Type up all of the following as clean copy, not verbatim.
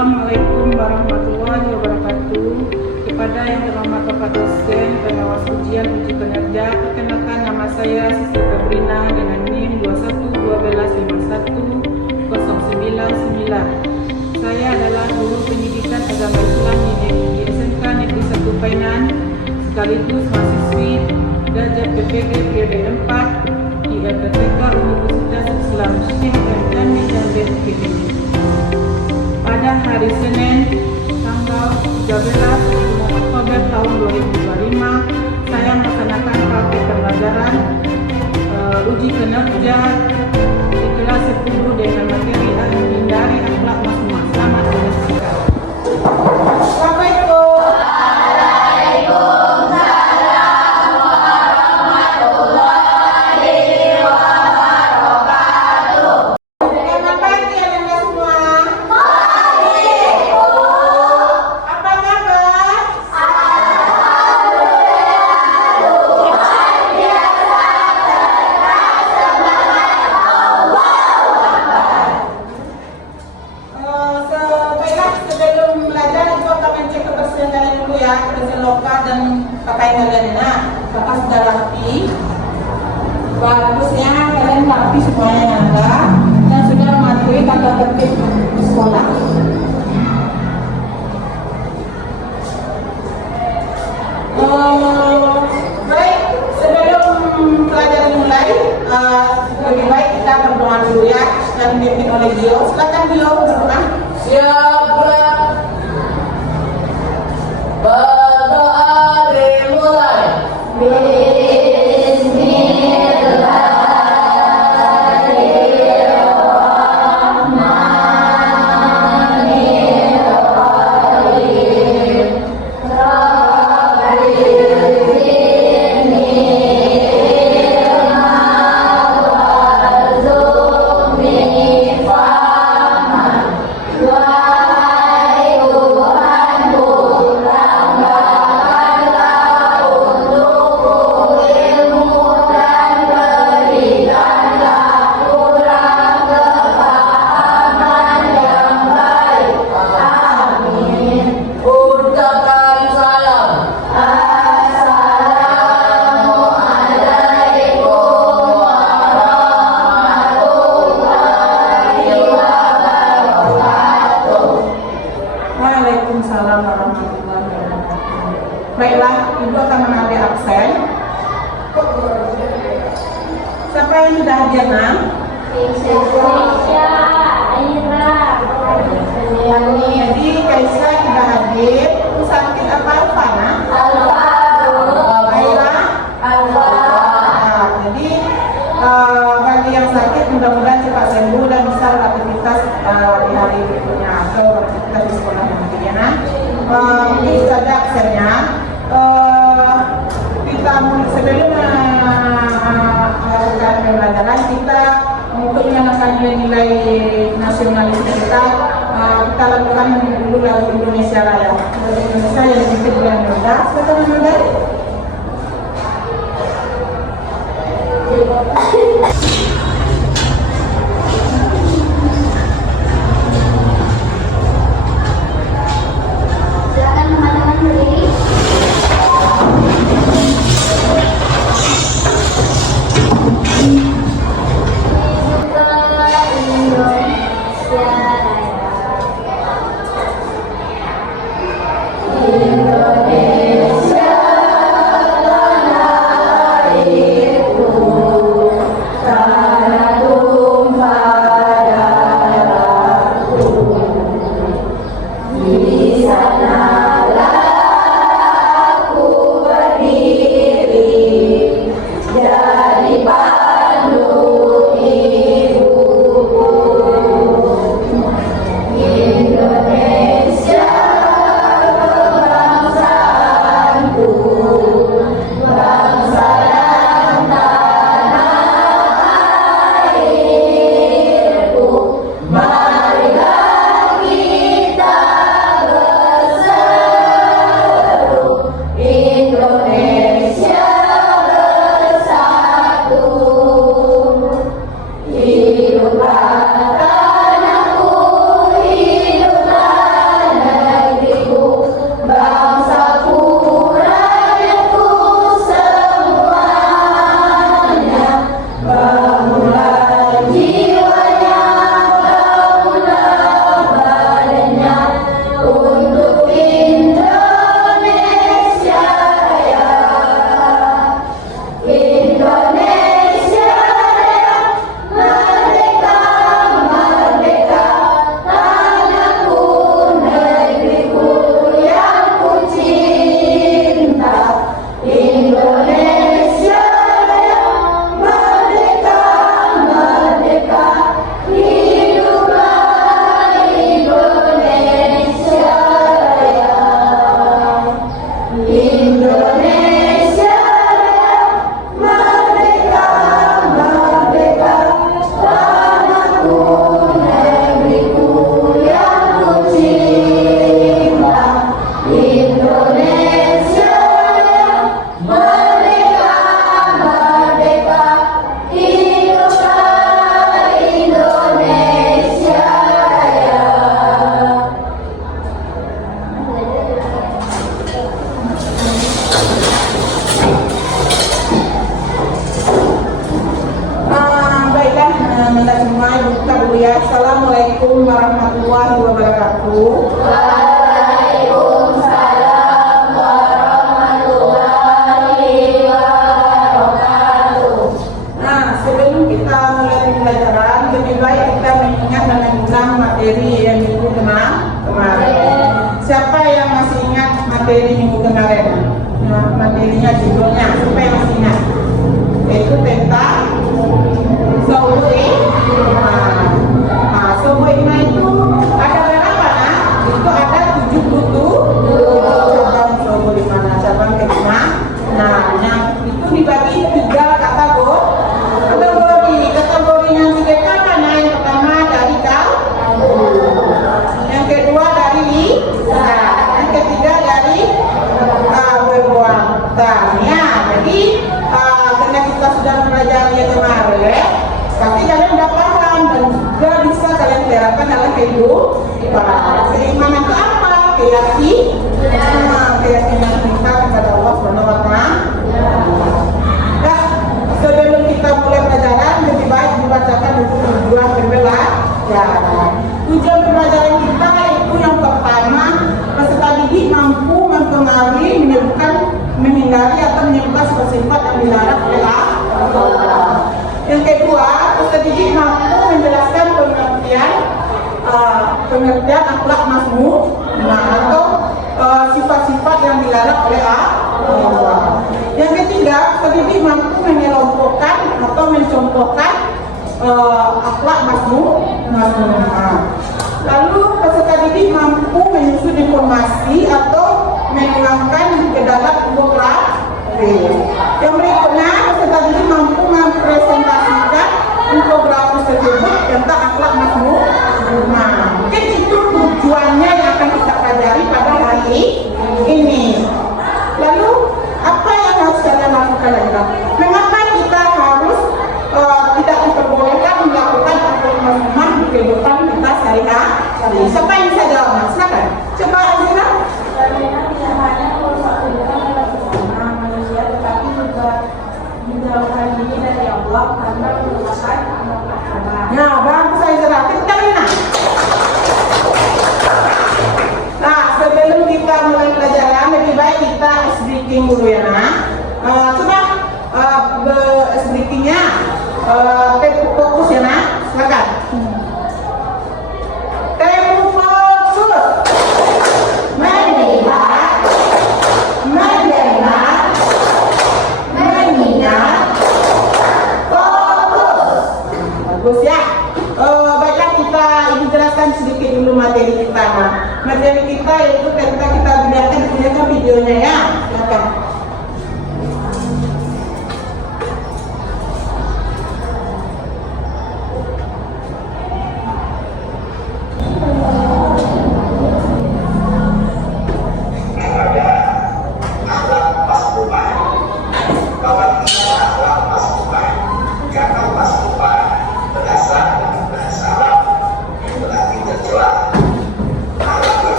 Assalamualaikum warahmatullahi wabarakatuh. Kepada yang terhormat Bapak dosen, pengawas uji kinerja, perkenalkan nama saya Siti Febrina dengan NIM 2112510999. Saya adalah guru pendidikan agama Islam di SMK Negeri 1 Painan, sekaligus mahasiswi Darjat PPG periode 4 di LPTK Universitas Islam Syekh Jambi Jambi PPG. Pada hari Senin tanggal 13 Oktober tahun 2025, saya melaksanakan praktik pembelajaran uji kinerja di kelas 10 dengan materi menghindari akhlak masmumah. Selamat menyaksikan. Assalamualaikum. Kebersihan lokal dan pakaian kalian. Nah, Bapak sudah rapi, bagusnya kalian rapi semuanya yang ada dan sudah mematuhi tata tertib sekolah. Baik, sebelum pelajaran dimulai, lebih baik kita berdoa dulu ya, dan dipimpin oleh Dio. Silakan Dio berdoa. Siap, bulan. Berdoa dimulai. Waalaikumsalam warahmatullahi wabarakatuh. Baiklah, Ibu akan mengambil absen. Siapa yang sudah hadir, Nam? Jadi Kaisya sudah hadir. Itu sakit apa Alfa, Nam? Baiklah. Jadi bagi yang sakit mudah-mudahan cepat sembuh dan bisa beraktivitas di hari berikutnya atau beraktivitas di sekolah nantinya. Nah, ini sudah ada absennya. Kita sebelum melakukan pembelajaran, kita untuk menyenangkan nilai-nilai nasionalis kita lakukan dulu lagu Indonesia Raya. Lagu Indonesia yang dipimpin oleh Melda. Silakan Melda. Silakan teman-teman berdiri. mulia. Assalamualaikum warahmatullahi wabarakatuh. Waalaikumsalam warahmatullahi wabarakatuh. Nah, sebelum kita mulai pembelajaran, lebih baik kita mengingat dan mengulang materi yang minggu kemarin. Siapa yang masih ingat materi minggu kemarin? Nah, materinya judulnya, siapa yang masih ingat? Yaitu tentang Sobuima itu ada berapa? Itu ada 77 cabang Sobuima. Cabang kelima. Nah, yang itu dibagi 3 kategori. Kategori yang tiga mana? Yang pertama dari kau, yang kedua dari yang ketiga dari berbuang. Ya, jadi karena kita sudah mempelajari kemarin, tapi kalian udah paham dan juga bisa kalian terapkan dalam kehidupan. Keimanan itu apa? Keyakinan kita kepada Allah Subhanahu wa Ta'ala. Nah, sebelum kita mulai pelajaran, lebih baik dibacakan untuk tujuan pembelajaran. Tujuan pembelajaran kita itu yang pertama, peserta didik mampu mempengaruhi, menyebutkan, menghindari atau menyebutkan sifat-sifat yang dilarang oleh Allah. Yang kedua, peserta didik mampu menjelaskan pengertian akhlak mazmum, atau sifat-sifat yang dilarang oleh Allah. Yang ketiga, peserta didik mampu mengelompokkan atau mencontohkan akhlak mazmum. Lalu peserta didik mampu menyusun informasi atau menguangkan ke dalam infografis. Yang berikutnya, peserta didik mampu mempresentasikan infografis tersebut tentang akhlak mazmum. Mungkin itu tujuannya yang akan kita pelajari pada hari ini. Lalu apa yang harus kalian lakukan lagi? Mengapa kita harus tidak diperbolehkan melakukan akhlak mazmum di kehidupan kita sehari-hari? Siapa yang bisa jawab? Silakan. Coba Azira. Karena tidak hanya merusak kehidupan kita bersama manusia, tetapi juga menjauhkan diri dari Allah karena merupakan amal pertama. Nah, bagus Azira. Kita lihat. Nah, sebelum kita mulai pelajaran, lebih baik kita breaking dulu ya, Nak. Coba breakingnya fokus ya, Nak. Silakan. Tempo fokus. Melihat, mendengar, mengingat, fokus. Bagus ya. Baiklah, kita ibu jelaskan sedikit dulu materi kita. Nah, materi kita yaitu kita lihatkan videonya ya. Silakan.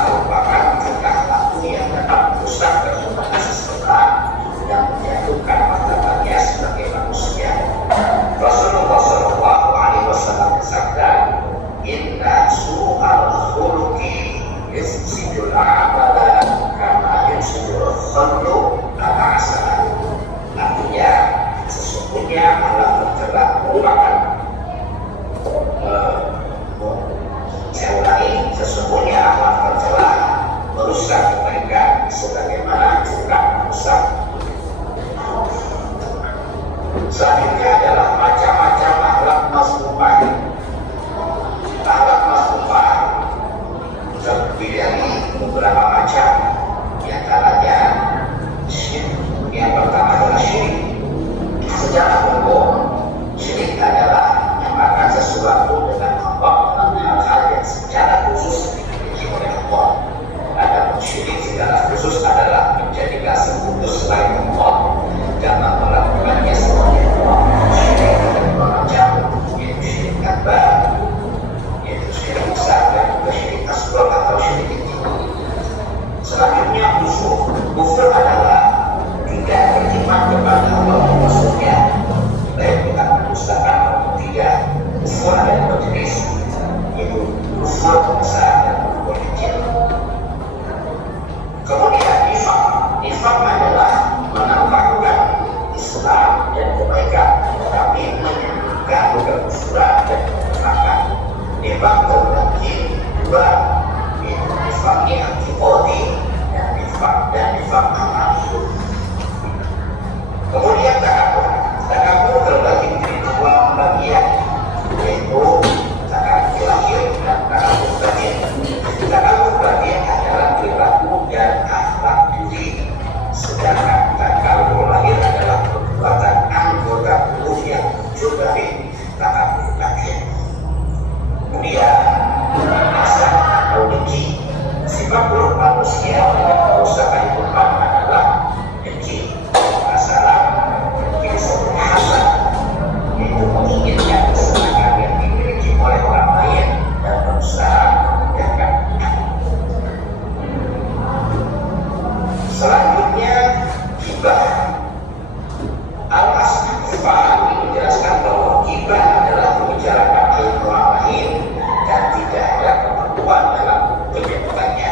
Merupakan tingkah laku yang tetap rusak dan nifak termungkin, dua nifaknya antipodi dan nifak nafsu. Kemudian takabur terbagi menjadi dua bagian, yaitu takabur lahir dan takabur batin. Takabur batin adalah perilaku dan akhlak diri, sedangkan takabur lahir adalah perbuatan anggota tubuh yang muncul dari takabur batin. Kemudian hasad atau dengki, sifat buruk manusia dengan kerusakan utama adalah dengki. Masalah dengki disebut hasad, yaitu menginginkan kesenangan yang dimiliki oleh orang lain dan berusaha mengerjakan. Selanjutnya ghibah. Al-Asfahani menjelaskan bahwa ghibah adalah membicarakan aib orang lain dan tidak ada kemampuan dalam penyebutannya.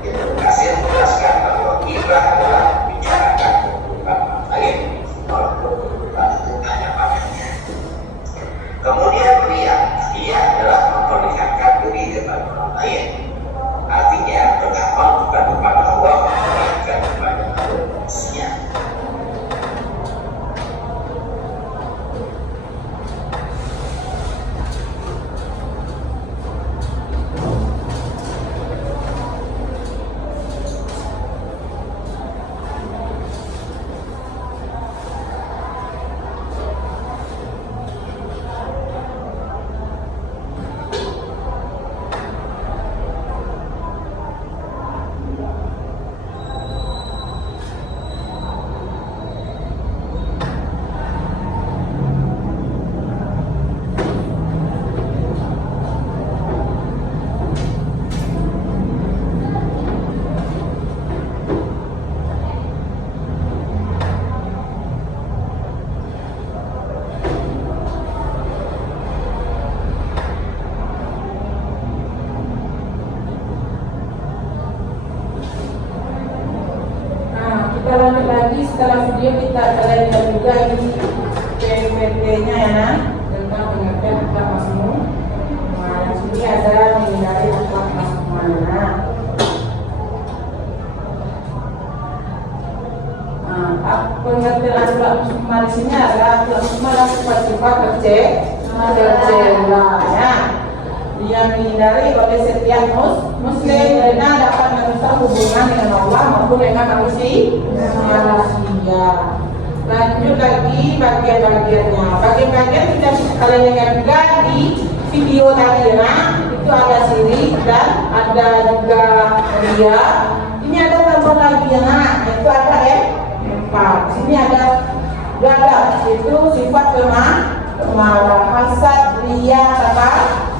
Ibnu Katsir menjelaskan bahwa ghibah adalah membicarakan keburukan orang lain walaupun keburukan itu hanya padanya. Kemudian riya adalah memperlihatkan diri depan orang lain. Artinya beramal bukan kepada Allah, melainkan kepada manusia. Kita lanjut lagi setelah video kita akan lihat juga ini PPT-nya ya nah, tentang pengertian akhlak masmum. Nah, di sini ada menghindari akhlak masmum. Pengertian akhlak masmum di sini adalah akhlak masmum adalah sifat-sifat tercela ya, yang dihindari oleh setiap muslim karena dapat merusak hubungan dengan Allah maupun dengan manusia. Lanjut lagi bagian-bagiannya. Bagian-bagian kita kalian dengar juga di video tadi ya. Itu ada sirik dan ada juga riya. Ini ada tambah lagi ya nah. Itu ada empat. Sini ada itu sifat kemarah, hasad, riya,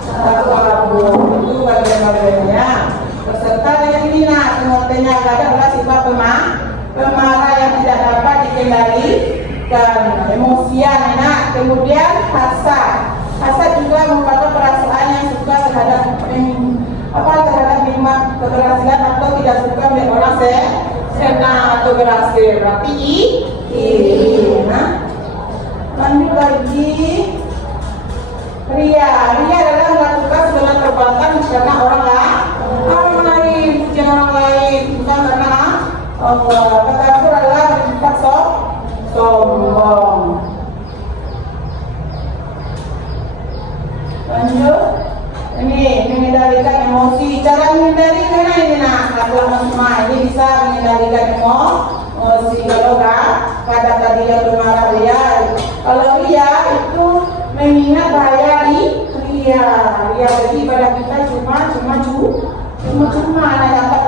takabur. Itu bagian-bagiannya. Beserta dengan ini nah, pengertiannya adalah sifat pemarah yang tidak dapat dikendalikan, emosian, nah. Kemudian hasad juga merupakan perasaan yang suka terhadap nikmat keberhasilan atau tidak suka melihat orang senang atau berhasil. Berarti iri. Nah, lanjut lagi riya adalah melakukan segala perbuatan karena orang lain, pujian orang lain, bukan karena Allah. Takabur adalah bersifat sombong. Lanjut, ini mengendalikan emosi. Cara mengendalikan ini nah, akhlak masmum ini bisa mengendalikan emosi. Kalau pada tadi yang bermarah riya, kalau riya itu mengingat bahaya riya. Jadi pada kita cuma ada dapat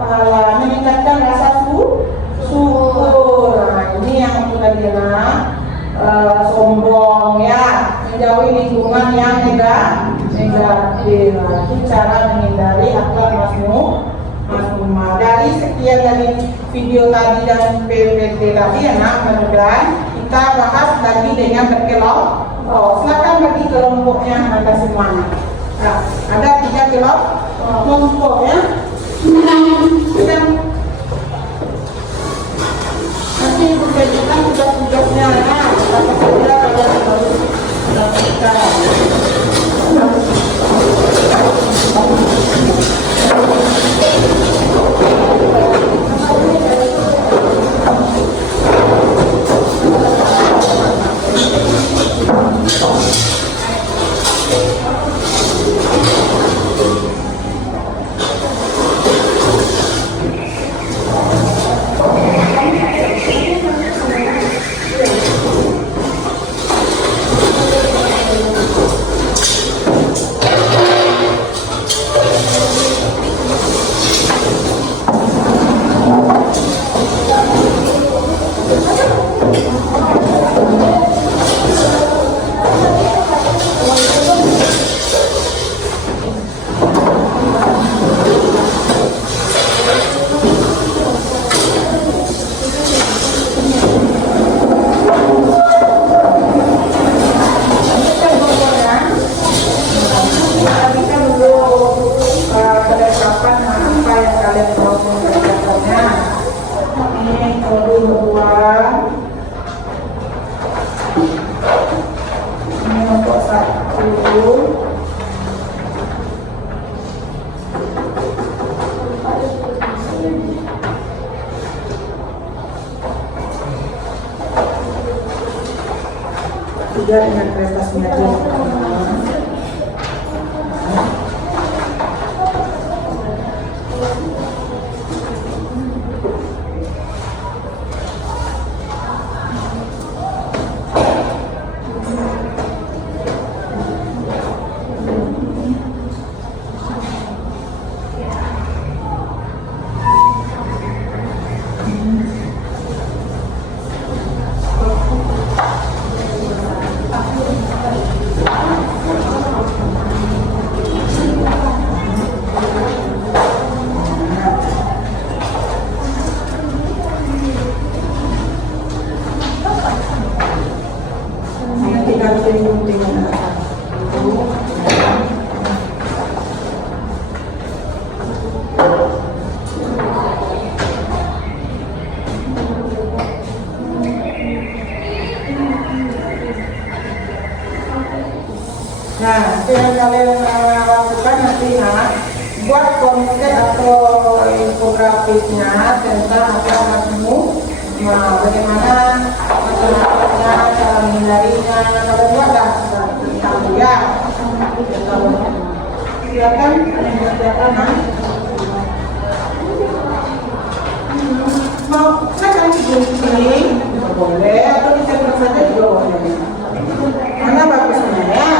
pahala, meningkatkan rasa syukur. Nah, ini yang tadi sombong ya, menjauhi lingkungan yang negatif. Itu cara menghindari akhlak masmum. Dari sekian dari video tadi dan PPT tadi ya nah, mudah-mudahan kita bahas lagi dengan berkelompok. Silakan bagi kelompoknya anda semuanya. Nah, ada 3 kelompok ya. Dan nanti berbagikan tugas-tugasnya ya. Apa saja kalian harus lakukan. Tiga dengan prestasinya aja. Nah, itu yang kalian lakukan nanti buat komite atau infografisnya tentang apa kamu, bagaimana macam-macamnya, cara menghindarinya, kalau buatlah ya. Silakan mengerjakan. Mau kan gunting boleh atau dicetak saja juga boleh. Mana bagusnya ya?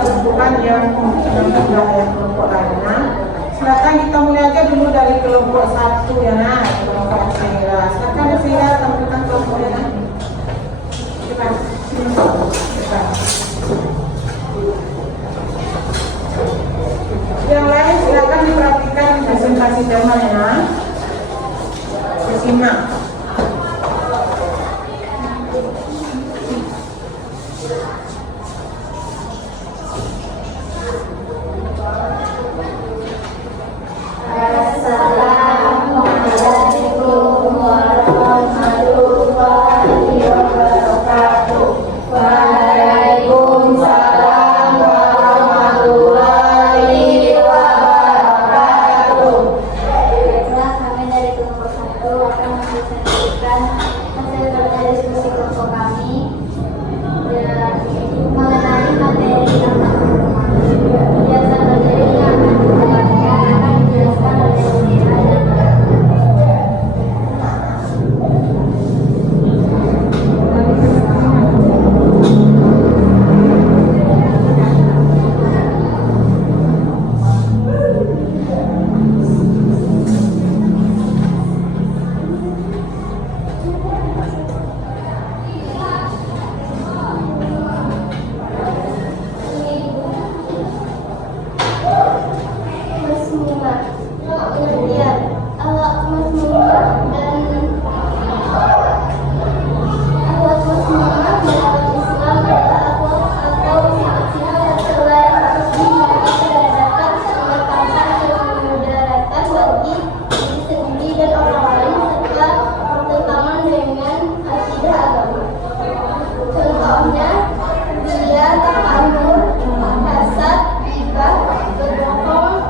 kebutuhan yang sudah ada kelompok lainnya. Silakan kita mulai aja dulu dari kelompok 1 ya nak, kelompok Sila. Silakan Sila tampilkan kelompoknya nak. Cepat. Cepat. Yang lain silakan diperhatikan presentasi temanya. Simak. Assalamualaikum warahmatullahi wabarakatuh. Waalaikumsalam warahmatullahi wabarakatuh. Baiklah, kami dari kelompok 1 akan mempresentasikan hasil kerja diskusi kelompok kami mengenai materi tentang kegiatan materi yang akan didapatkan akan dijelaskan oleh Unira dan Masmumah. Kemudian alat masmumah dan alat masmumah dalam Islam adalah alat atau sifat-sifat tercela yang harus diadakan sebagai tanpa memudaratkan bagi diri sendiri dan orang lain serta bertentangan dengan akidah agama. Contohnya, dia takamur, hasad, ghibah, berbohong,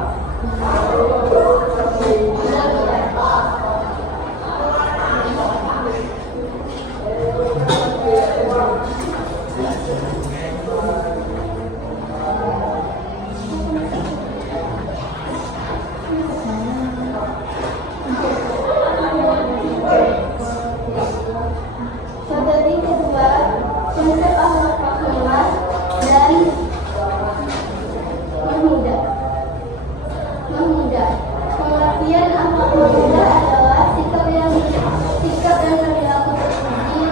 materi kedua, konsep akhlak makmumah dan mahmudah. Pengertian akhlak mahmudah adalah sikap dan perilaku terpuji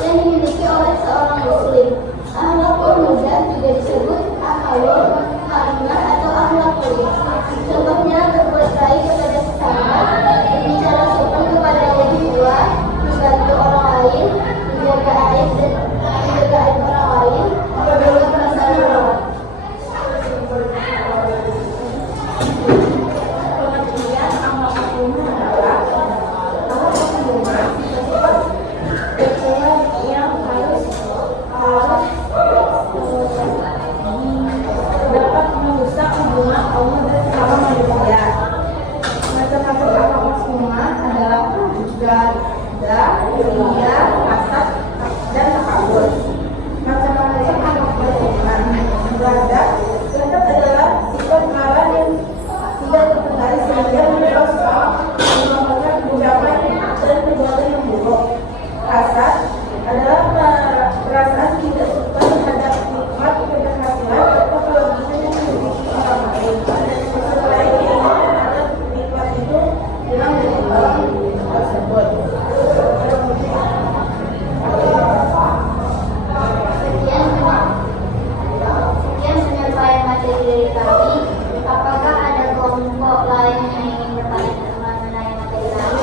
yang dimiliki oleh seorang muslim. Akhlak mahmudah juga disebut akhlak karimah atau akhlak mulia. Contohnya berbuat baik kepada sesama, berbicara sopan kepada yang tua, membantu orang lain, menjaga aib orang lain, menjaga perasaan orang lain. Pengertian akhlak makmumah adalah akhlak makmumah sifat-sifat tercela yang harus dapat merusak hubungan Allah dan sesama manusia. Macam-macam akhlak makmumah adalah ria, hasad, dan takabur. Macam-macam akhlak makmumah adalah sifat marah yang tidak terkendali sehingga menyebabkan ucapan dan perbuatan yang buruk. Hasad adalah perasaan tidak suka terhadap nikmat, keberhasilan, atau kelebihan yang dimiliki orang lain. Maksud lain agar nikmat itu hilang dari orang tersebut. Sekian penyampaian materi dari kami. Apakah ada kelompok lain yang ingin bertanya mengenai materi kami?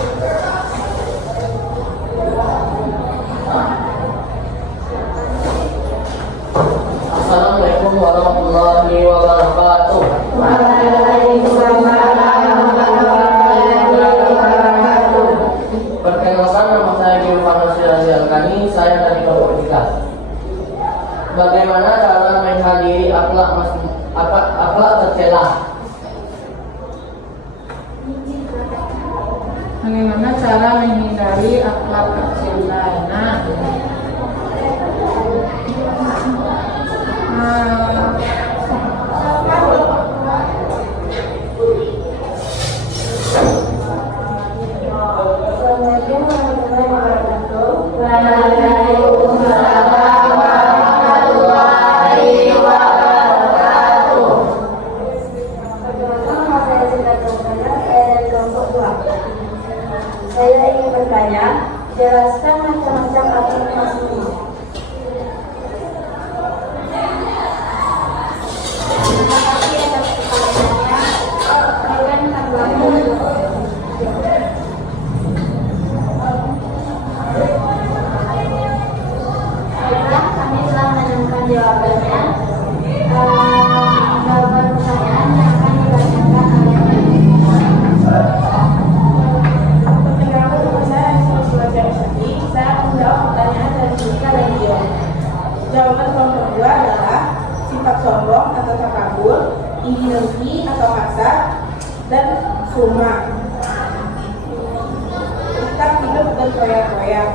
Assalamualaikum warahmatullahi wabarakatuh. Perkenalkan, nama saya Giovanni Sirajilkani, saya dari kelompok 3. Bagaimana cara menghadiri akhlak tercela? Bagaimana cara menghindari akhlak tercela? Waalaikumsalam warahmatullahi Jawaban pertanyaan yang akan dibacakan oleh Perkenalkan nama saya Aisyah Sulawesi Syafii. Saya akan menjawab pertanyaan dari Sulika dan Dio. Jawaban kelompok 2 adalah sifat sombong atau takabur, tinggi dengki atau hasad, dan suma. Tetap hidup dan koyak-koyak.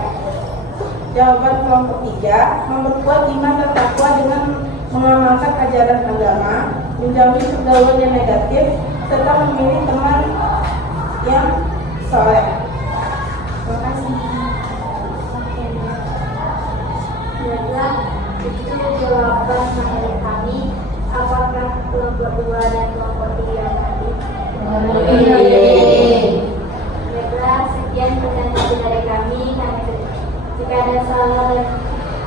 Jawaban kelompok 3, memperkuat iman dan takwa dengan mengamalkan ajaran agama, menjauhi pergaulan yang negatif, serta memilih teman yang soleh. Terima kasih. Baiklah, itu jawaban materi kami. Apakah kelompok 2 dan kelompok 3 tadi? Baiklah, sekian presentasi dari kami. Jika ada salah dan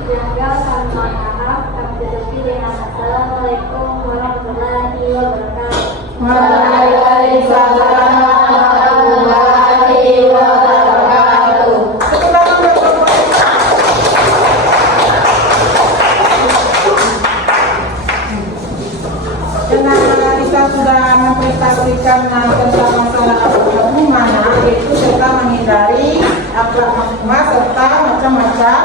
janggal, kami mohon maaf. Kami tutupi dengan Assalamualaikum warahmatullahi wabarakatuh. Waalaikumsalam warahmatullahi wabarakatuh. Karena kita sudah mempresentasikan tentang masalah bagaimana itu serta menghindari akhlak makmumah serta macam-macam.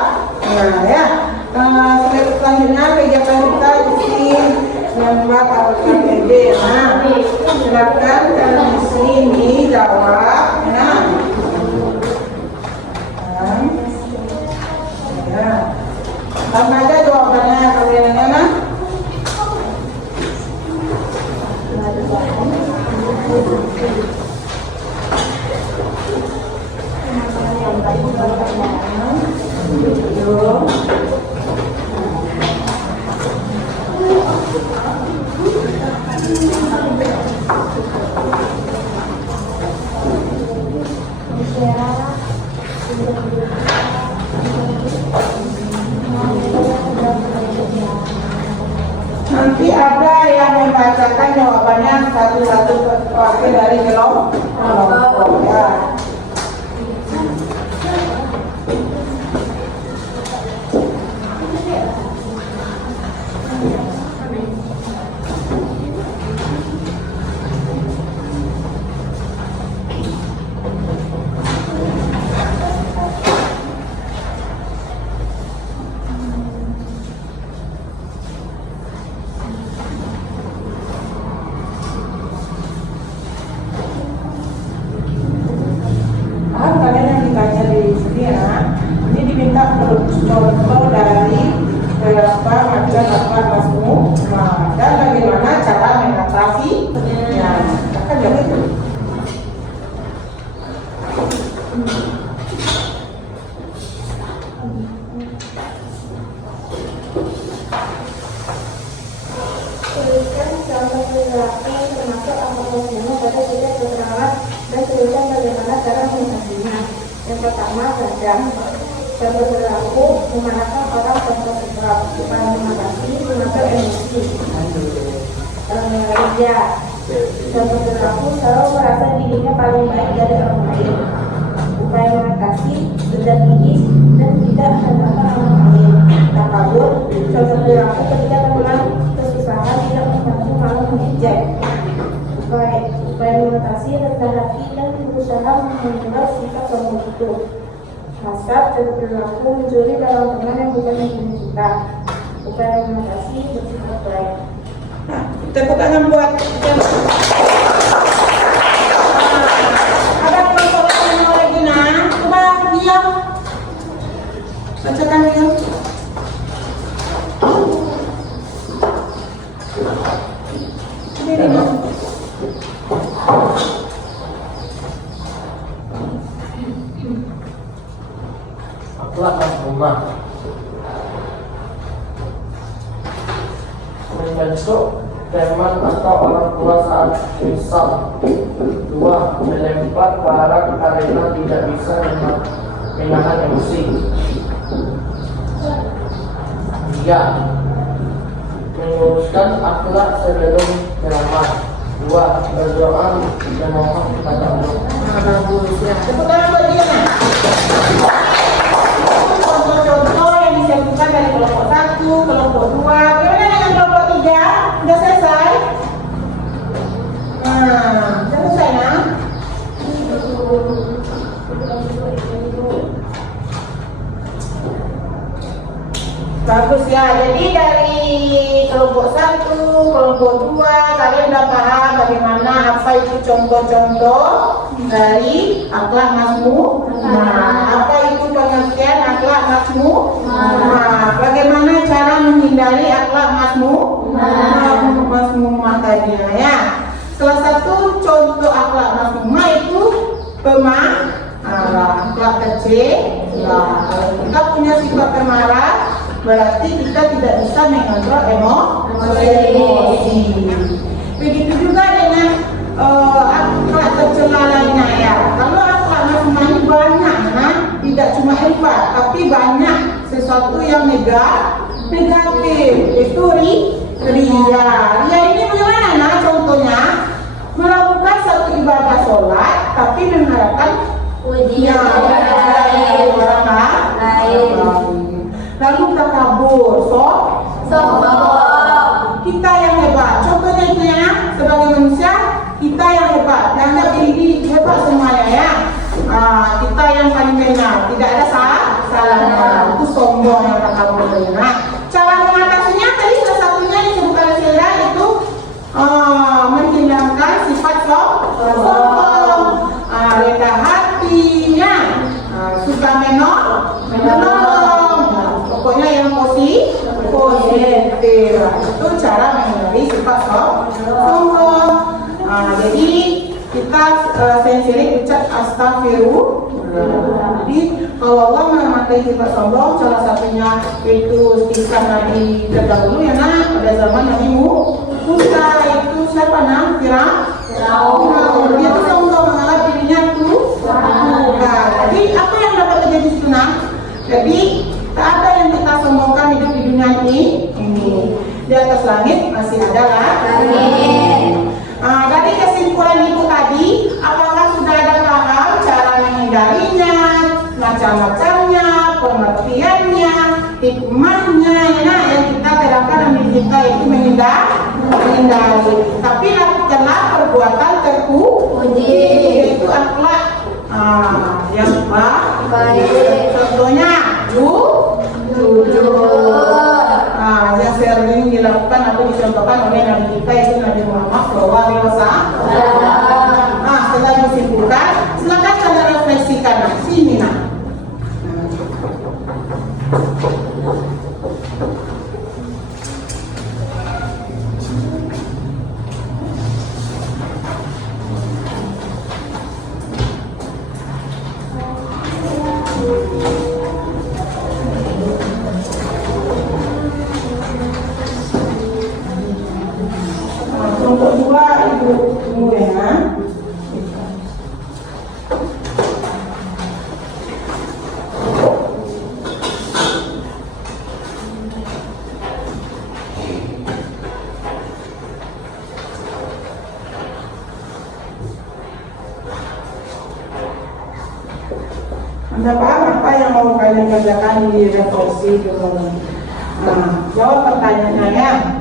Nah ya, selanjutnya kegiatan kita isi membuat APD. Nah, silakan kalian di sini jawab. Nah, sama aja jawabannya kalian ya. Nanti ada yang membacakan jawabannya satu-satu wakil dari kelompok ya. Kalian yang ditanya di sini ya, ini diminta contoh dari beberapa macam masmu dan bagaimana cara mengatasi ya, akan jadi itu. Tuliskan contoh perilaku termasuk apakah semua pada tidak berperawat dan tuliskan bagaimana cara mengatasinya. Yang pertama, gadang. Contoh perilaku memanakan orang tanpa sebab supaya mengatasi memakai emosi. Kerja. Contoh perilaku selalu merasa dirinya paling baik dari orang lain. Upaya mengatasi benda tinggi dan tidak menentang orang lain. Takabur. Contoh perilaku ketika teman kesusahan tidak membantu malah mengejek. Upaya mengatasi rendah hati dan berusaha mengontrol sikap sombong itu. Hasad dan perilaku mencuri dalam teman yang bukan milik kita. Upaya mengatasi bersifat baik. Tepuk tangan buat ada kelompok yang mau lagi coba dia bacakan dia. Akhlak makmumah membentuk teman atau orang tua saat misal. 2. Melempar barang karena tidak bisa menahan emosi. 3. Meluruskan akhlak sebelum beramal. 2. Berdoa dan mohon kepada Allah. Bagus ya. Tepuk tangan buat dia. Contoh-contoh yang disiapkan dari kelompok 1, kelompok 2. Bagaimana Bagus ya. Jadi dari kelompok 1, kelompok 2, kalian udah paham bagaimana apa itu contoh-contoh dari akhlak mazmum. Nah, apa itu pengertian akhlak mazmum? Nah, bagaimana cara menghindari akhlak mazmum? Mazmumah tadinya ya. Salah satu contoh akhlak mazmumah itu pemarah, akhlak kecil. Nah, kalau kita punya sifat pemarah, berarti kita tidak bisa mengontrol emosi. Begitu juga dengan akhlak tercela lainnya ya. Kalau akhlak mazmumah ini banyak, nah, tidak cuma 4, tapi banyak sesuatu yang negatif. Itu ria. Ria ini bagaimana? Nah, contohnya melakukan satu ibadah sholat, tapi mengharapkan Pujian dari orang lain. Lalu takabur, sombong. kita yang hebat. Contohnya itu ya, sebagai manusia kita yang hebat. Dianggap diri hebat semuanya ya. Kita yang paling benar, tidak ada salahnya. Itu sombong yang takabur. Nah, cara mengatasinya tadi salah satunya disebutkan oleh saya itu menghilangkan sifat sombong, rendah hatinya, suka menolong, pokoknya yang positif. Itu cara menghindari sifat sombong. Jadi kita sering ucap astagfirullah. Jadi kalau Allah memakai sifat sombong, salah satunya itu kisah Nabi terdahulu ya, nah, pada zaman Nabi Musa. Itu siapa nama? Firaun. Dia tuh sombong menganggap dirinya tuh Tuhan. Jadi apa yang dapat terjadi situ nah? Jadi tak ada yang kita sombongkan hidup di dunia ini. Di atas langit masih ada langit. Dari kesimpulan itu tadi, apakah sudah ada paham cara menghindarinya, macam-macamnya, pengertiannya, hikmahnya, nah, yang kita terapkan dalam diri kita itu menghindari. Tapi lakukanlah perbuatan terpuji, yaitu akhlak yang baik. Contohnya jujur. Yang sering dilakukan atau dicontohkan oleh Nabi kita yaitu Nabi Muhammad SAW. Setelah disimpulkan, silakan Anda refleksikan sini nah. Kelompok 2 ibu tunggu ya. Anda paham apa yang mau kalian kerjakan di refleksi dulu? Jawab pertanyaannya ya.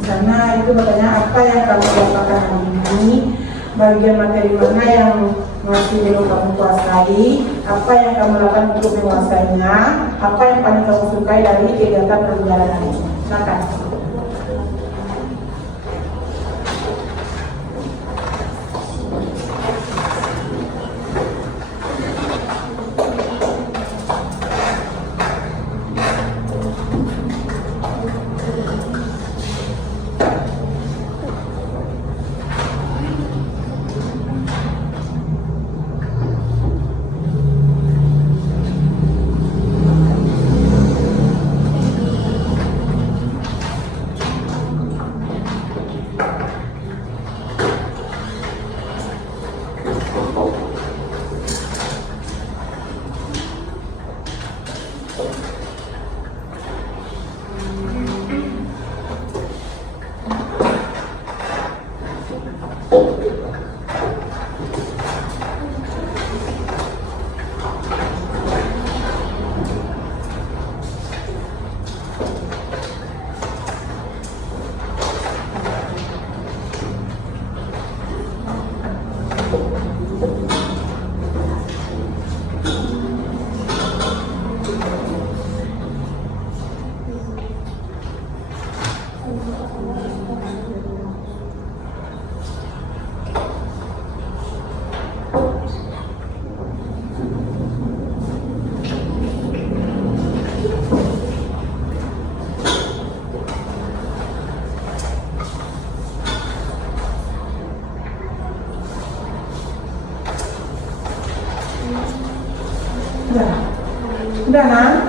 Sana itu katanya apa yang kamu lakukan hari ini, bagian materi mana yang masih belum kamu kuasai, apa yang kamu lakukan untuk menguasainya, apa yang paling kamu sukai dari kegiatan perjalanan ini. Silakan. Udah nah.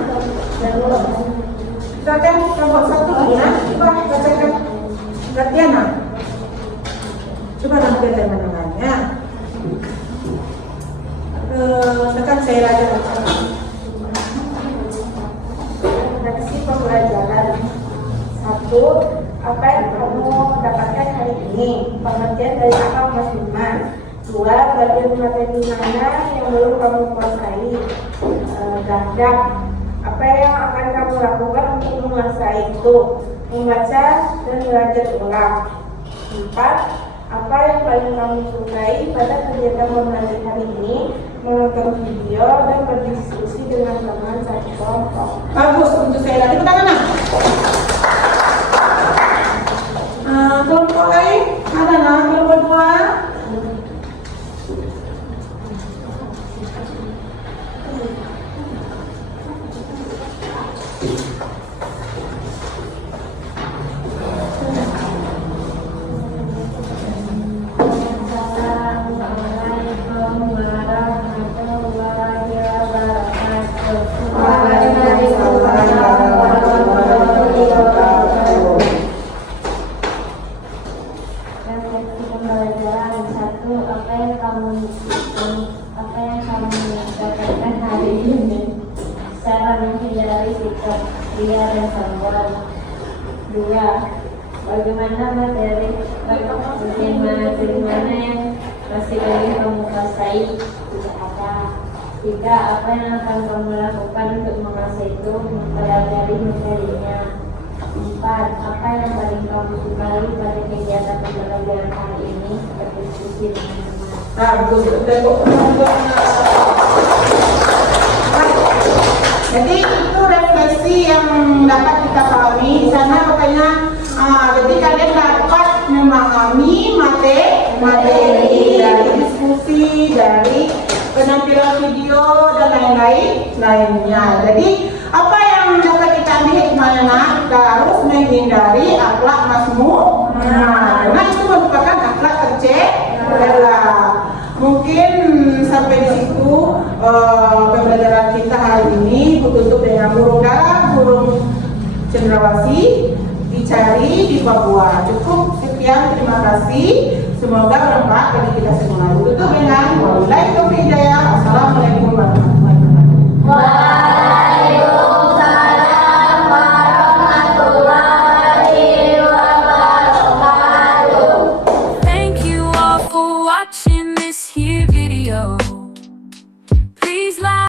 Silakan kelompok 1 nah. Coba bacakan latihan nah. Coba latihan teman-temannya. Tekan saya lagi. Redaksi pembelajaran. 1. Apa yang kamu dapatkan hari ini? Pengertian dari akal Mas Iman. 2. Bagian materi mana yang belum kamu kuasai? Gagap. Apa yang akan kamu lakukan untuk menguasai itu? Membaca dan belajar ulang. 4. Apa yang paling kamu sukai pada kegiatan belajar hari ini? Menonton video dan berdiskusi dengan teman satu kelompok. Bagus, untuk saya lagi. Tepuk tangan nah. Kelompok lain ada nah, kelompok 2. Dapatkan hari ini cara menghindari sikap liar dan sombong. 2. Bagaimana materi mana yang masih belum kamu kuasai? Tidak ada. 3. Apa yang akan kamu lakukan untuk menguasai itu? Mempelajari materinya. 4. Apa yang paling kamu sukai pada kegiatan pembelajaran hari ini? Berdiskusi dengan teman. Bagus, jadi itu refleksi yang dapat kita pahami di sana makanya jadi kalian dapat memahami materi dari diskusi, dari penampilan video dan lainnya. Jadi apa yang dapat kita ambil hikmahnya? Kita harus menghindari akhlak mazmum. Karena itu merupakan akhlak tercela. Mungkin sampai di situ pembelajaran kita hari ini ditutup dengan burung darah, burung cendrawasih dicari di Papua. Cukup sekian, terima kasih. Semoga bermanfaat bagi kita semua. Tutup dengan wabillahi taufiq.